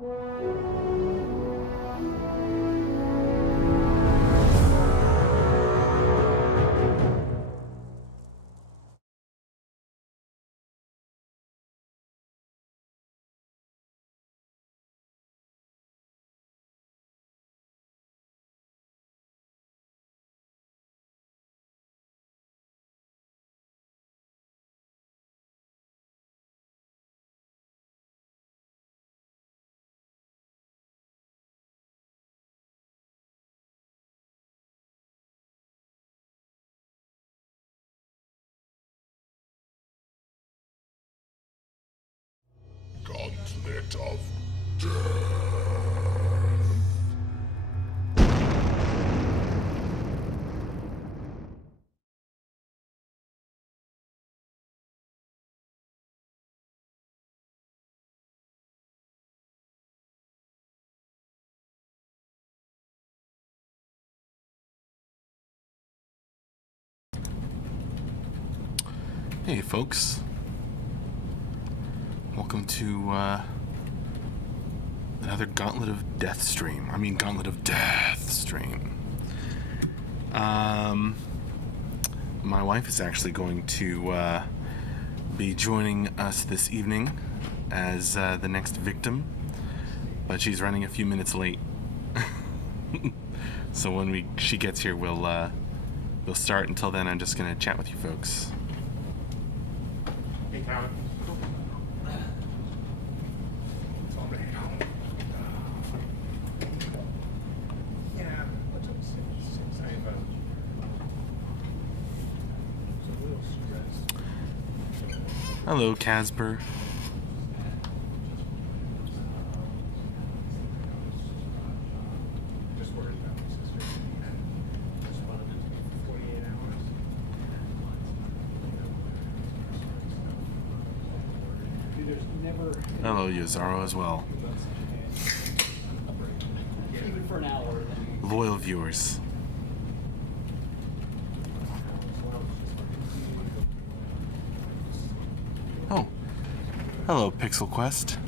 Gauntlet of Death. Hey folks, welcome to another Gauntlet of Death stream. Gauntlet of Death stream. My wife is actually going to be joining us this evening as the next victim, but she's running a few minutes late. So when she gets here, we'll start. Until then, I'm just gonna chat with you folks. Hey, Karen. Yeah, what's up? Hello, Casper. Just worried about my sister. Just wanted it to be for 48 hours. There's never. Hello, Yozaro as well. Even for an hour. Loyal viewers. Oh, hello, Pixel Quest.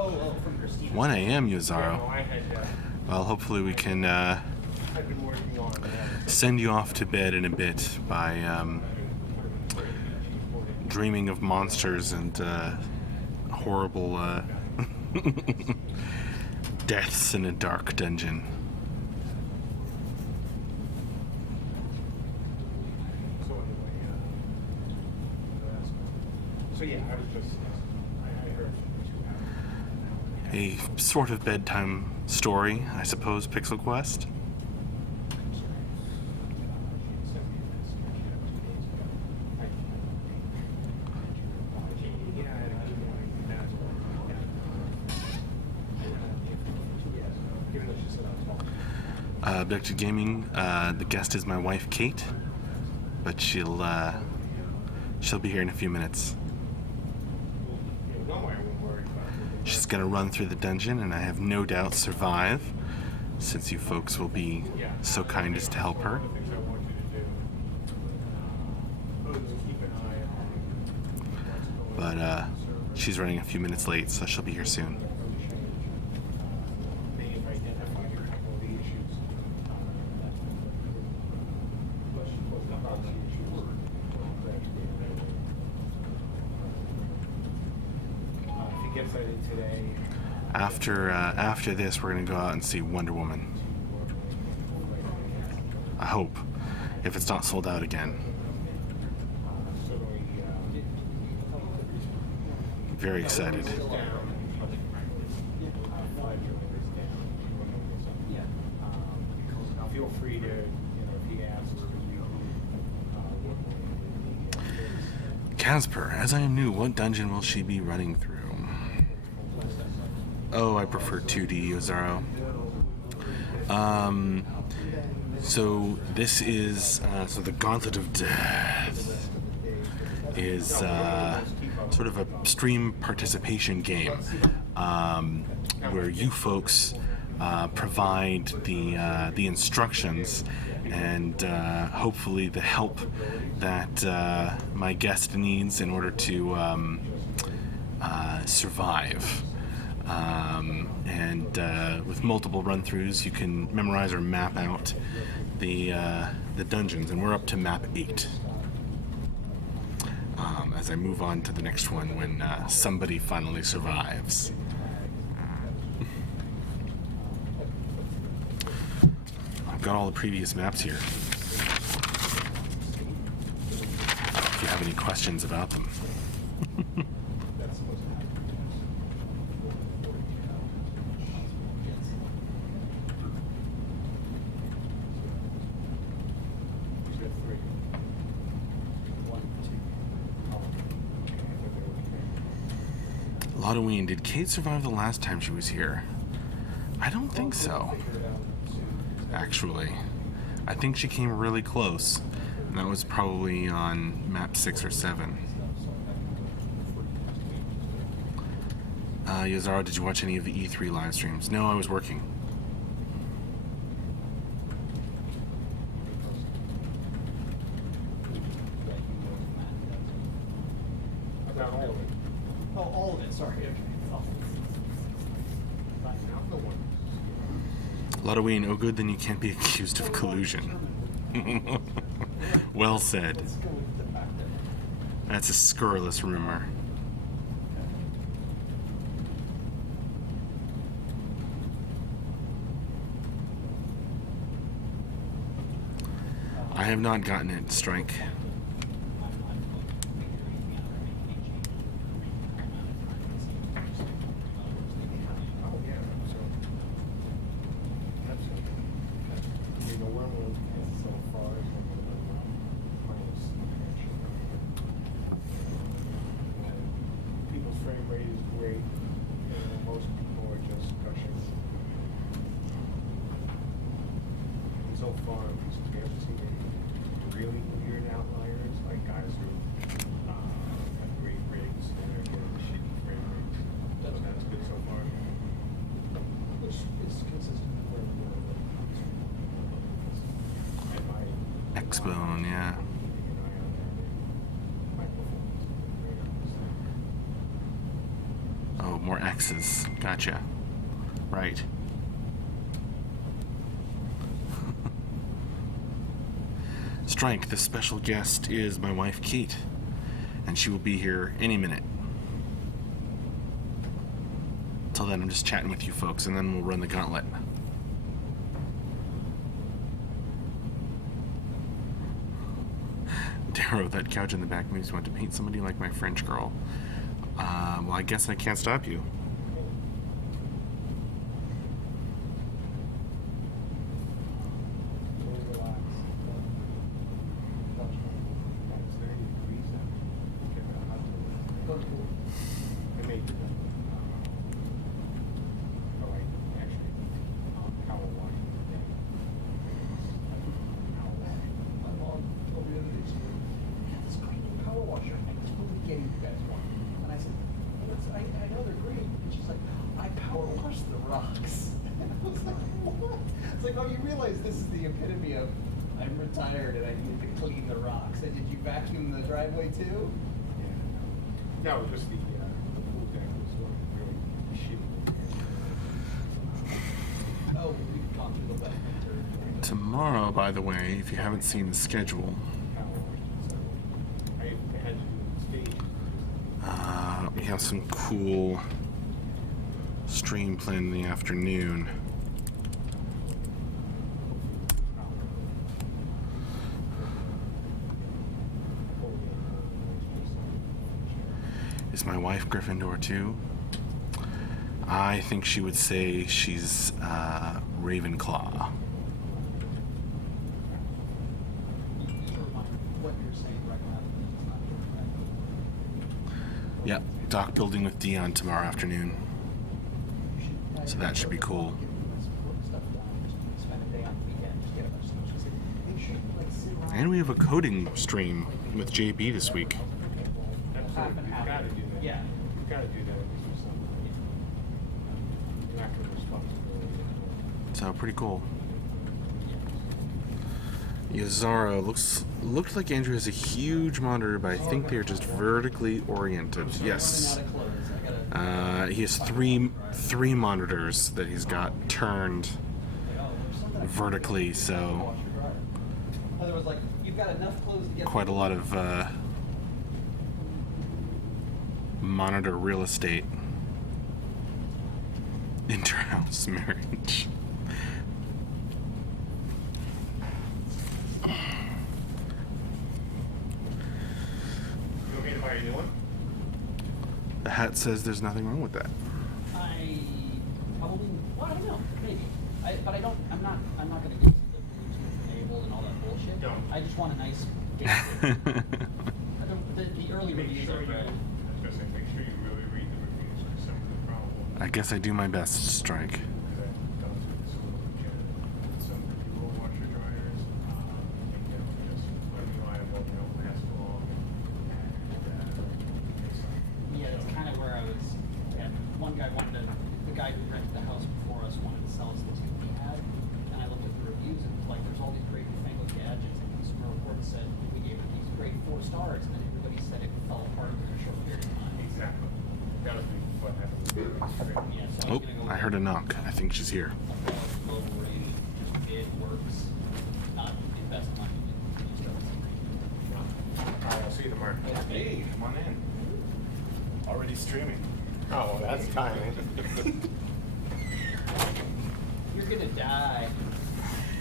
Oh, from Christina. 1 a.m. Yeah, Yozaro. no, I had, Well, hopefully we can I've been working on send you off to bed in a bit by dreaming of monsters and horrible deaths in a dark dungeon. So anyway, so yeah, I was just, I heard from 2 hours. A sort of bedtime story, I suppose, Pixel Quest. Objective Gaming, the guest is my wife Kate, but she'll be here in a few minutes. She's gonna run through the dungeon and I have no doubt survive, since you folks will be so kind as to help her. But she's running a few minutes late, so she'll be here soon. After this, we're gonna go out and see Wonder Woman. I hope, if it's not sold out again. Very excited. Feel free to, if he asks. Casper, as I am new, what dungeon will she be running through? Oh, I prefer 2D, Yozaro. So this is, so the Gauntlet of Death is sort of a stream participation game. where you folks provide the instructions and hopefully the help that my guest needs in order to survive. And with multiple run-throughs, you can memorize or map out the dungeons, and we're up to map 8. As I move on to the next one when somebody finally survives. I've got all the previous maps here. If you have any questions about them. Halloween, did Kate survive the last time she was here? I don't think so. Actually, I think she came really close, and that was probably on map 6 or 7. Yozaro, did you watch any of the E3 live streams? No, I was working. All of it, sorry. Okay. Ludoween, oh good, then you can't be accused of collusion. Well said. That's a scurrilous rumor. I have not gotten it, Strike. So far, we haven't seen any really weird outliers, like guys who have great rigs and are getting shitty frame rates. That's good so far. Which is consistent with where we And my X-Bone, yeah. keeping an eye on that. My performance is great, Oh, more X's. Gotcha. Right. Strike, the special guest is my wife, Kate, and she will be here any minute. Till then, I'm just chatting with you folks, and then we'll run the gauntlet. Darrow, that couch in the back makes me want to paint somebody like my French girl. Well, I guess I can't stop you. It's like, oh, you realize this is the epitome of I'm retired and I need to clean the rocks. And did you vacuum the driveway too? Yeah. No, just the pool deck was really shitty. Oh, we've gone through the wet winter. Tomorrow, by the way, if you haven't seen the schedule, I had to do stage. we have some cool stream planned in the afternoon. Is my wife Gryffindor too? I think she would say she's Ravenclaw. Yep, dock building with Dion tomorrow afternoon. So that should be cool. And we have a coding stream with JB this week. Absolutely, you've got to do that. Yeah. You've got to do that for something. So pretty cool. Yazara looked like Andrew has a huge monitor, but I think they're just vertically oriented. Yes. He has three monitors that he's got turned vertically, so quite a lot of monitor real estate. Interhouse marriage. The hat says there's nothing wrong with that. I probably, well, I don't know, maybe. I'm not gonna go to the enabled and all that bullshit. Don't. I just want a nice game. the early reviews are good. Make sure you really read the reviews, because some of the problems I guess I do my best, Strike. that does with some of the people washer dryers, just unreliable, don't last long, and Yeah, that's kind of where I was. Yeah, one guy the guy who rented the house before us wanted to sell us the TV we had, and I looked at the reviews and like there's all these great newfangled gadgets, and Consumer Reports said we gave it these great 4 stars, and then everybody said it fell apart in a short period of time. exactly. That was what happened with the Yeah, so Oh, I'm gonna go I heard a knock. I think she's here. a low rating, just it works. Not the best money, it just doesn't seem Alright, I'll see you tomorrow. Hey, come on in. Already streaming. Oh, well, that's timing. You're gonna die.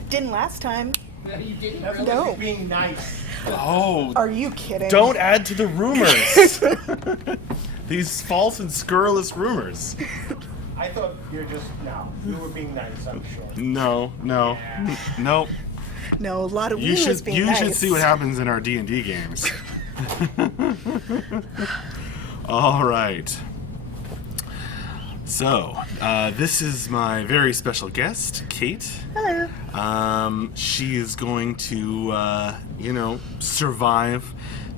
Didn't last time. You didn't That's really? No. being nice. Oh, Are you kidding? don't add to the rumors. These false and scurrilous rumors. I thought you were being nice, I'm sure. No. Nope. No, a lot of You Wii was should being nice. see what happens in our D&D games. All right. So, this is my very special guest, Kate. Hello. She is going to, survive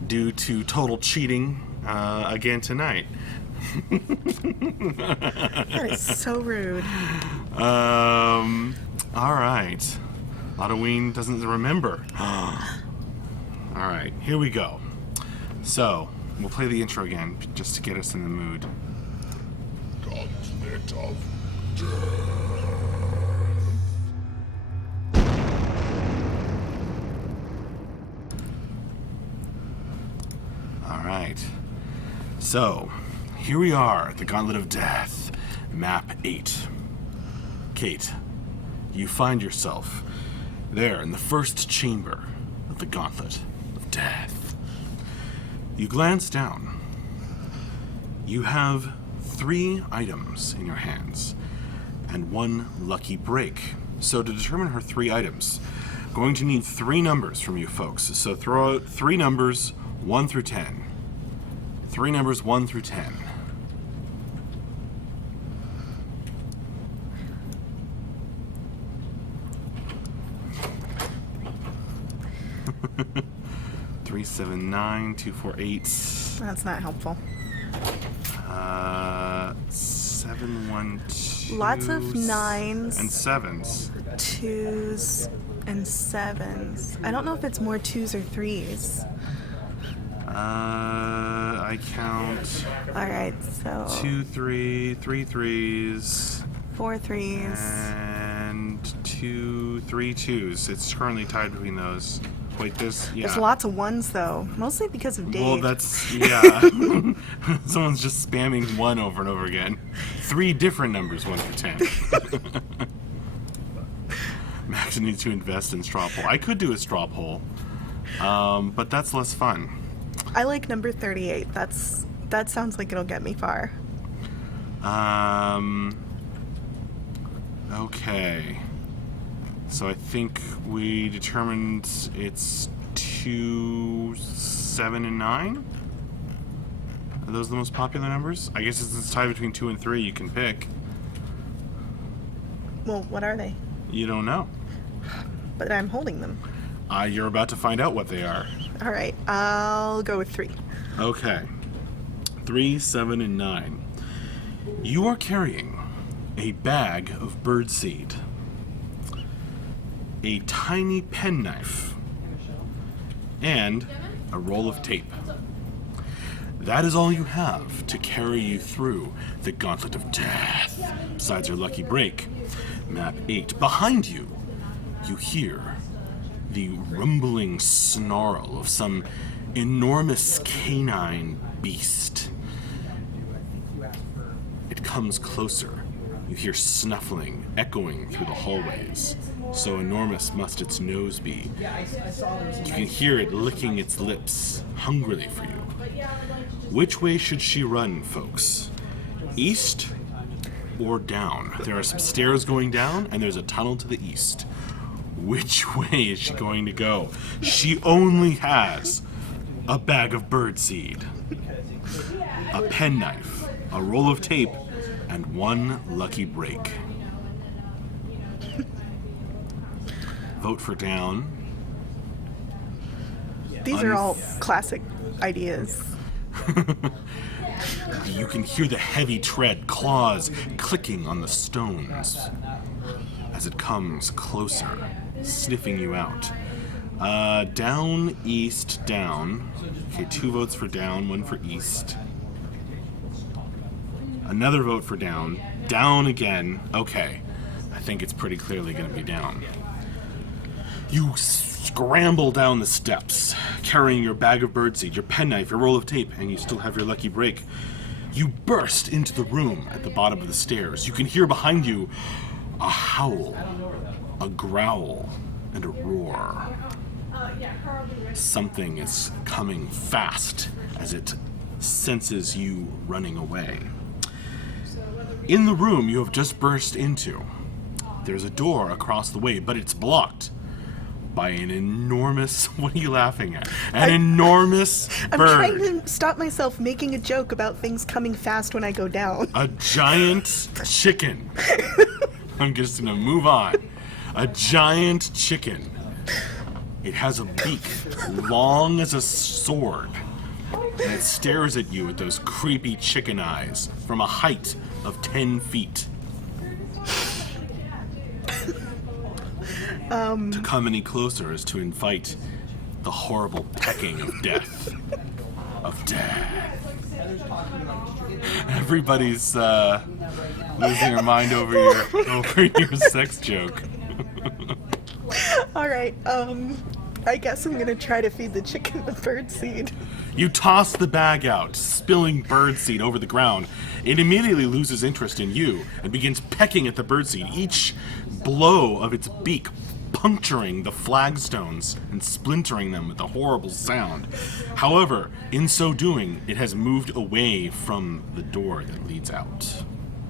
due to total cheating again tonight. That is so rude. All right. Halloween doesn't remember. All right, here we go. So, we'll play the intro again just to get us in the mood. Gauntlet of Death. All right. So, here we are at the Gauntlet of Death, Map 8. Kate, you find yourself there in the first chamber of the Gauntlet of Death. You glance down. You have 3 items in your hands and 1 lucky break. So to determine her 3 items, going to need 3 numbers from you folks. So throw out 3 numbers, 1 through 10. 3 numbers, 1 through 10. Three, 7, 9, 2, 4, 8. That's not helpful. 7, 1, 2. Lots of 9s. And 7s. 2s and 7s. I don't know if it's more 2s or 3s. I count Alright, so 2, 3, 3 3s, 4 3s. and 2, 3 2s. It's currently tied between those. Wait, There's yeah. lots of 1s though, mostly because of Dave. Well, that's, yeah. Someone's just spamming 1 over and over again. 3 different numbers, 1 through 10. Max needs to invest in straw poll. I could do a straw poll, but that's less fun. I like number 38. That sounds like it'll get me far. Okay. So I think we determined it's 2, 7, and 9? Are those the most popular numbers? I guess it's tied between 2 and 3. You can pick. Well, what are they? You don't know. But I'm holding them. You're about to find out what they are. Alright, I'll go with 3. Okay. 3, 7, and 9. You are carrying a bag of birdseed. a tiny penknife, and a roll of tape. That is all you have to carry you through the Gauntlet of Death. Besides your lucky break, map 8. Behind you, you hear the rumbling snarl of some enormous canine beast. It comes closer. You hear snuffling echoing through the hallways. So enormous must its nose be. You can hear it licking its lips hungrily for you. Which way should she run, folks? East or down? There are some stairs going down, and there's a tunnel to the east. Which way is she going to go? She only has a bag of birdseed, a penknife, a roll of tape, and one lucky break. Vote for down. These are all classic ideas. You can hear the heavy tread, claws clicking on the stones as it comes closer, sniffing you out. Down, east, down. Okay, 2 votes for down, 1 for east. Another vote for down. Down again. Okay, I think it's pretty clearly going to be down. You scramble down the steps, carrying your bag of birdseed, your penknife, your roll of tape, and you still have your lucky break. You burst into the room at the bottom of the stairs. You can hear behind you a howl, a growl, and a roar. Something is coming fast as it senses you running away. In the room you have just burst into, there's a door across the way, but it's blocked by an enormous, what are you laughing at? Enormous bird. I'm trying to stop myself making a joke about things coming fast when I go down. A giant chicken. I'm just gonna move on. A giant chicken. It has a beak long as a sword, and it stares at you with those creepy chicken eyes from a height of 10 feet. To come any closer is to invite the horrible pecking of death. Of death. Everybody's losing their mind over your sex joke. Alright, I guess I'm gonna try to feed the chicken the birdseed. You toss the bag out, spilling birdseed over the ground. It immediately loses interest in you and begins pecking at the birdseed, each blow of its beak puncturing the flagstones and splintering them with a horrible sound. However, in so doing, it has moved away from the door that leads out.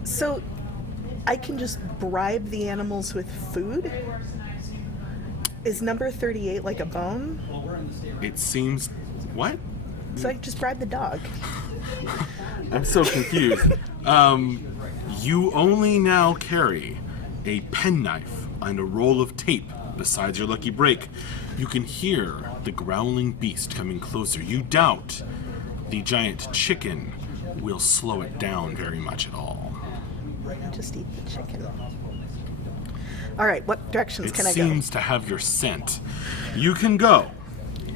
So, I can just bribe the animals with food? Is number 38 like a bone? It seems... What? So I just bribe the dog. I'm so confused. You only now carry a penknife and a roll of tape besides your lucky break. You can hear the growling beast coming closer. You doubt the giant chicken will slow it down very much at all. Just eat the chicken. Alright, what directions can I go? It seems to have your scent. You can go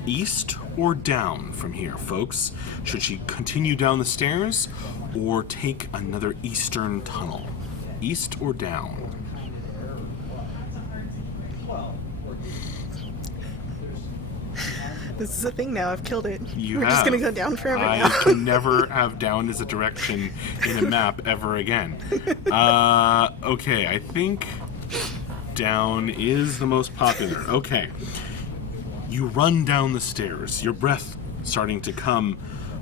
east or down from here, folks. Should she continue down the stairs or take another eastern tunnel? East or down? This is a thing now, I've killed it. You We're have. just gonna go down forever I now. can never have down as a direction in a map ever again. Okay, I think down is the most popular. Okay. You run down the stairs, your breath starting to come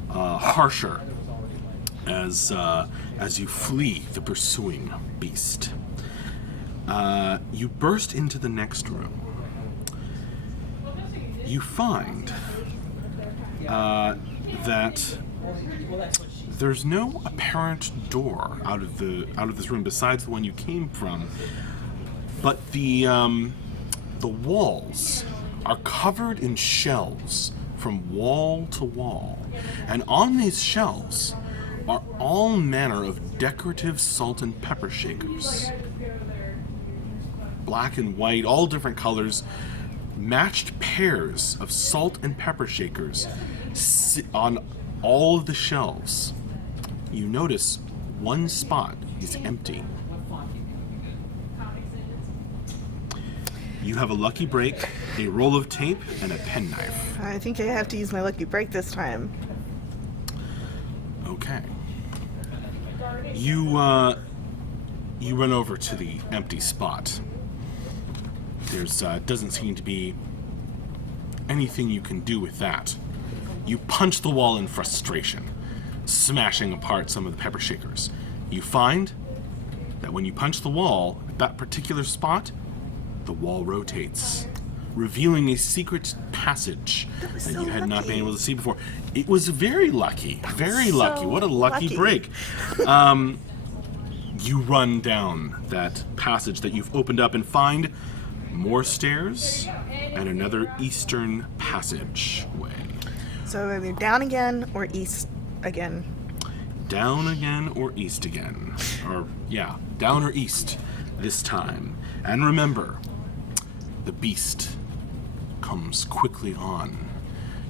harsher as you flee the pursuing beast. You burst into the next room. You find that there's no apparent door out of this room besides the one you came from, but the walls are covered in shelves from wall to wall, and on these shelves are all manner of decorative salt and pepper shakers. black and white, all different colors, matched pairs of salt and pepper shakers on all of the shelves. You notice one spot is empty. You have a lucky break, a roll of tape, and a penknife. I think I have to use my lucky break this time. Okay. You run over to the empty spot. There's doesn't seem to be anything you can do with that. You punch the wall in frustration, smashing apart some of the pepper shakers. You find that when you punch the wall at that particular spot, the wall rotates, revealing a secret passage that you had not been able to see before. It was very lucky. Very lucky. What a lucky break. You run down that passage that you've opened up and find more stairs and another eastern passageway. So either down again or east again. Down again or east again. Or, yeah, down or east this time. And remember, the beast comes quickly on.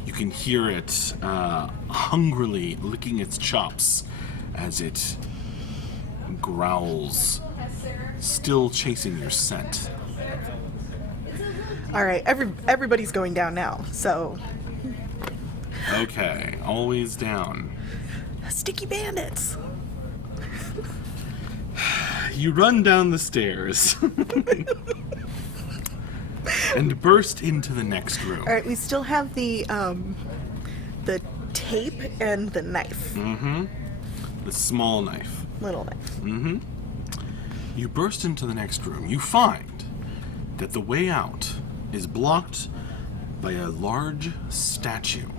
You can hear it hungrily licking its chops as it growls, still chasing your scent. All right, everybody's going down now. So Okay, always down. sticky bandits. You run down the stairs and burst into the next room. All right, we still have the tape and the knife. Mm-hmm. The small knife. Little knife. Mm-hmm. You burst into the next room. You find that the way out is blocked by a large statue.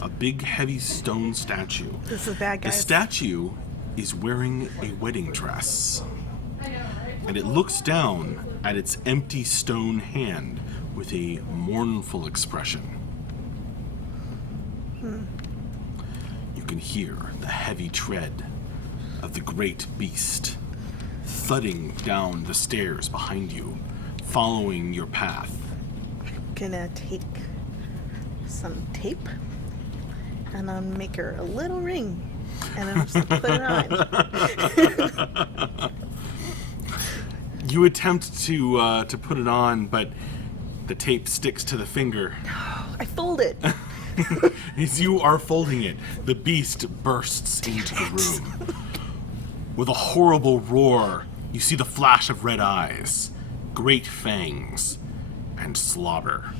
A big, heavy stone statue. This is bad, The guys. statue is wearing a wedding dress. And it looks down at its empty stone hand with a mournful expression. You can hear the heavy tread of the great beast thudding down the stairs behind you, following your path. Gonna take some tape and then make her a little ring, and then just put it on. You attempt to put it on, but the tape sticks to the finger. I fold it. As you are folding it, the beast bursts into the room. With a horrible roar, you see the flash of red eyes, great fangs, and slobber.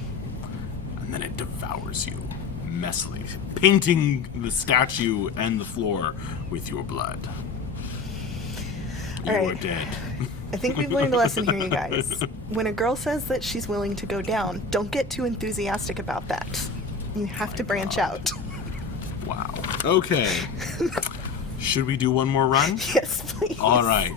And then it devours you, messily, painting the statue and the floor with your blood. You All are right. dead. I think we've learned a lesson here, you guys. When a girl says that she's willing to go down, don't get too enthusiastic about that. You have to branch out. Wow. Okay. Should we do one more run? Yes, please. All right.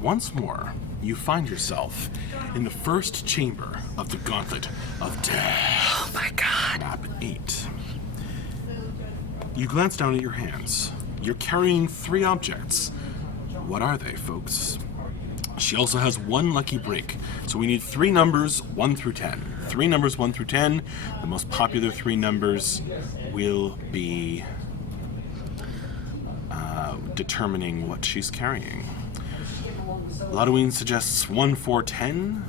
Once more, you find yourself in the first chamber of the Gauntlet of Death. Oh my god. Map 8. You glance down at your hands. You're carrying 3 objects. What are they, folks? She also has 1 lucky break. So we need 3 numbers, 1 through 10. 3 numbers, 1 through 10. The most popular 3 numbers will be determining what she's carrying. Lottoine suggests 1, 4, 10.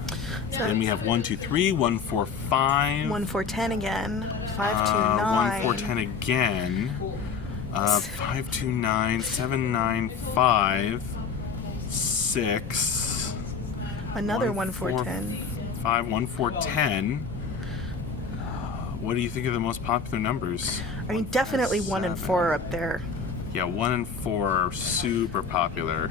Then we have 1, 2, 3, 1, 4, 5. 1, 4, 10 again. 5, 2, 9. 1, 4, 10 again. 5, 2, 9, 7, 9, 5, 6. Another 1, 4, 10. 5, 1, 4, 10. What do you think of the most popular numbers? I mean, definitely 1 and 4 are up there. Yeah, 1 and 4 are super popular.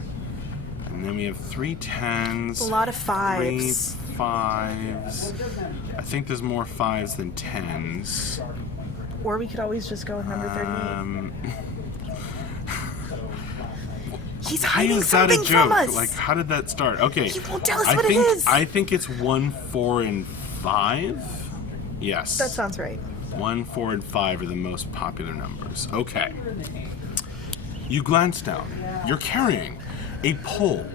And then we have 3 10s. A lot of 3 5s. 5s. I think there's more 5s than 10s. Or we could always just go with number 38. He's How hiding is that a something joke? from us. Like, how did that start? Okay. He won't tell us I what think, it is. I think it's 1, 4, and 5. Yes. That sounds right. 1, 4, and 5 are the most popular numbers. Okay. You glance down. You're carrying a pole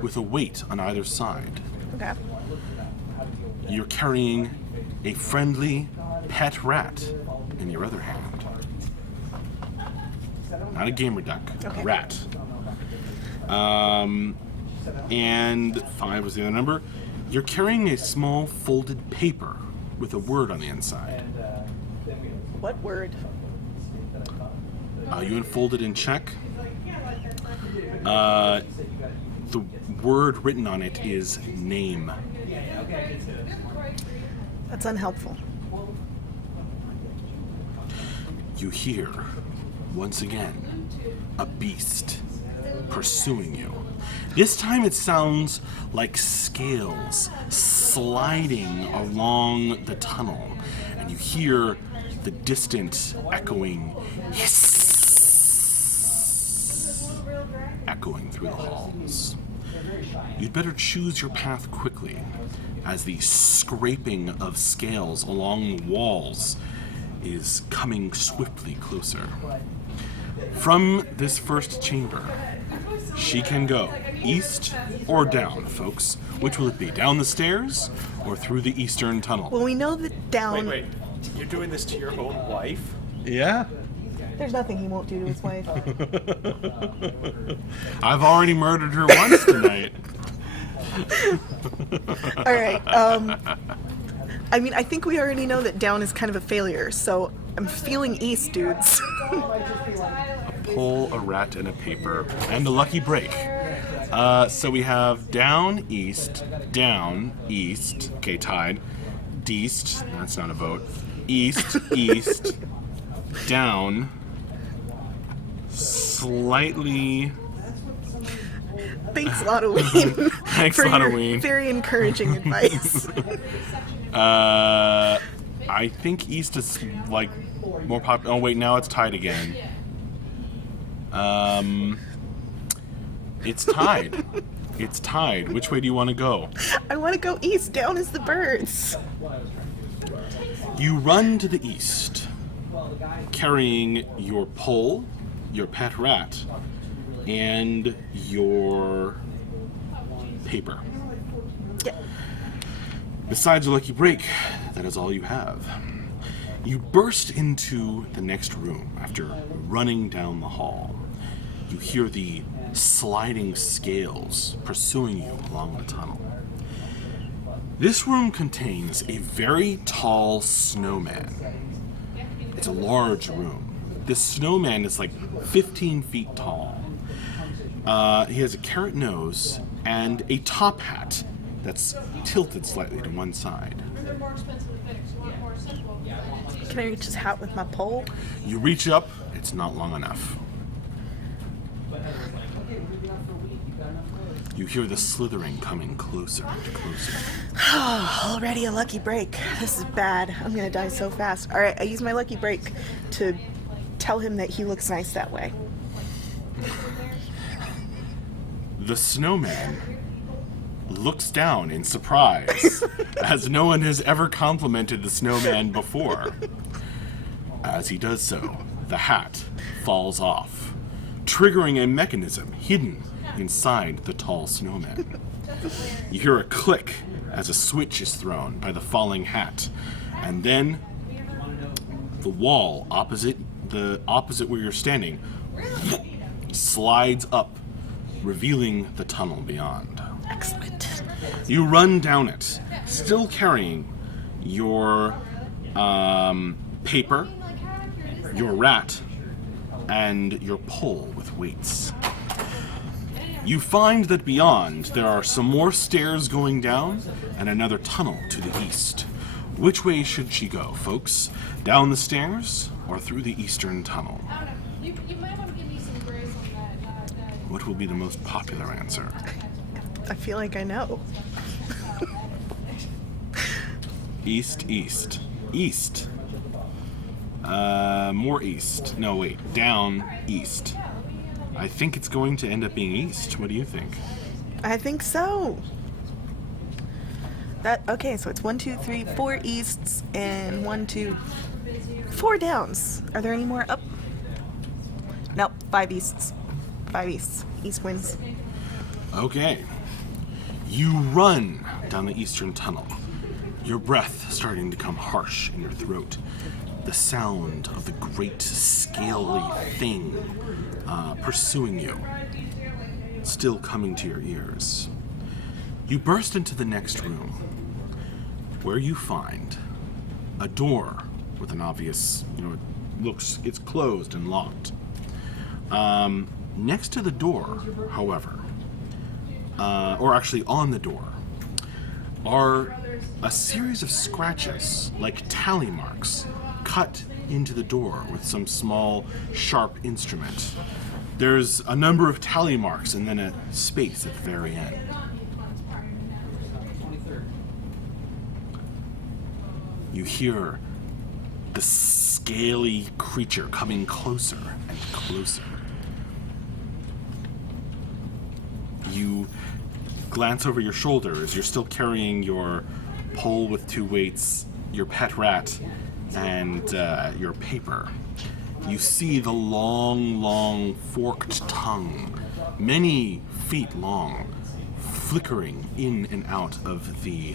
with a weight on either side. Okay. You're carrying a friendly pet rat in your other hand. Not a gamer duck, Okay. a rat. And 5 was the other number. You're carrying a small folded paper with a word on the inside. What word? You unfold it and check. The word written on it is name. That's unhelpful. You hear, once again, a beast pursuing you. This time it sounds like scales sliding along the tunnel, and you hear the distant echoing hiss echoing through the halls. You'd better choose your path quickly, as the scraping of scales along the walls is coming swiftly closer. From this first chamber, she can go east or down, folks. Which will it be? Down the stairs or through the eastern tunnel? Well, we know that down. Wait. You're doing this to your own wife? Yeah. There's nothing he won't do to his wife. I've already murdered her once tonight. All right. I mean, I think we already know that down is kind of a failure, so I'm feeling east, dudes. A pole, a rat, and a paper, and a lucky break. So we have down, east, okay, tied, deast, that's not a vote, east, east, down, slightly... Thanks, Lottoween. Thanks, for your Lottoween. very encouraging advice. I think east is, like, more popular. Oh, wait, now it's tied again. It's tied. It's tied. Which way do you want to go? I want to go east. Down is the birds. You run to the east, carrying your pole, your pet rat, and your paper. Yeah. Besides a lucky break, that is all you have. You burst into the next room after running down the hall. You hear the sliding scales pursuing you along the tunnel. This room contains a very tall snowman. It's a large room. This snowman is like 15 feet tall. He has a carrot nose and a top hat that's tilted slightly to one side. They're more expensive to fix. You want more simple. Can I reach his hat with my pole? You reach up, it's not long enough. You hear the slithering coming closer and closer. Already a lucky break. This is bad. I'm gonna die so fast. All right, I use my lucky break to tell him that he looks nice that way. The snowman looks down in surprise, as no one has ever complimented the snowman before. As he does so, the hat falls off, triggering a mechanism hidden inside the tall snowman. You hear a click as a switch is thrown by the falling hat, and then the wall opposite where you're standing slides up, revealing the tunnel beyond. Excellent. You run down it, still carrying your paper, your rat, and your pole with weights. You find that beyond there are some more stairs going down and another tunnel to the east. Which way should she go, folks? Down the stairs or through the eastern tunnel? I don't know. You might want to give me some grace on that. What will be the most popular answer? I feel like I know. East, east, east. More east. No, wait. Down, east. I think it's going to end up being east. What do you think? I think so. Okay, so it's 1, 2, 3, 4 easts and 1, 2, 4 downs. Are there any more up? Nope. 5 easts. 5 easts. East wins. Okay. You run down the eastern tunnel, your breath starting to come harsh in your throat. The sound of the great scaly thing pursuing you still coming to your ears. You burst into the next room, where you find a door with an obvious, it's closed and locked. Next to the door, however, or actually on the door, are a series of scratches, like tally marks, cut into the door with some small, sharp instrument. There's a number of tally marks and then a space at the very end. 23rd. You hear the scaly creature coming closer and closer. You glance over your shoulder as you're still carrying your pole with 2 weights, your pet rat, and your paper. You see the long, forked tongue, many feet long, flickering in and out of the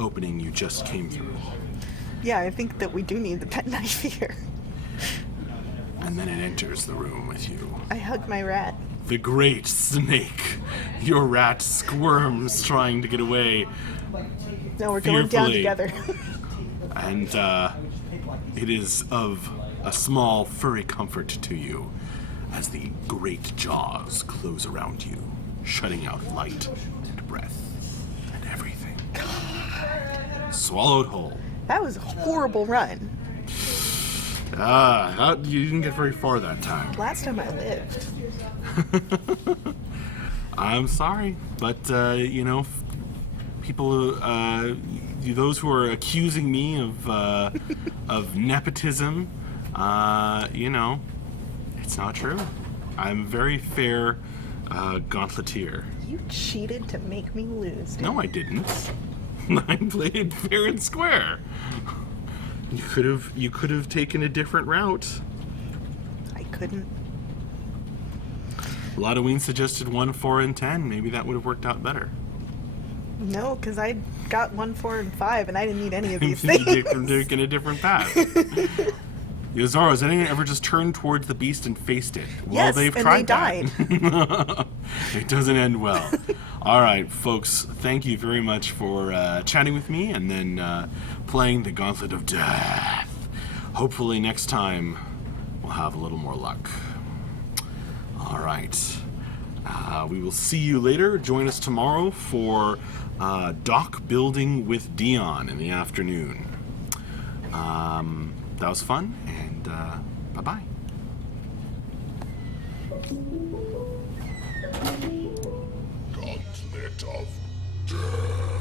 opening you just came through. Yeah, I think that we do need the pet knife here. And then it enters the room with you. I hug my rat. The great snake. Your rat squirms trying to get away. No, we're going down Fearfully. together. And it is of a small furry comfort to you as the great jaws close around you, shutting out light and breath and everything. Swallowed whole. That was a horrible run. You didn't get very far that time. Last time I lived. I'm sorry, but people, those who are accusing me of nepotism, it's not true. I'm a very fair gauntleteer. You cheated to make me lose. Dude. No, I didn't. I played fair and square. You could have taken a different route. I couldn't. A lot of Ween suggested 1, 4, and 10. Maybe that would have worked out better. No, because I got 1, 4, and 5, and I didn't need any of these You things. taken a different path. Zoro, has anyone ever just turned towards the beast and faced it? Well, Yes, they've and tried they died. that. It doesn't end well. All right, folks, thank you very much for chatting with me and then playing the Gauntlet of Death. Hopefully next time we'll have a little more luck. All right. We will see you later. Join us tomorrow for dock building with Dion in the afternoon. That was fun, and bye-bye. Gauntlet of Death.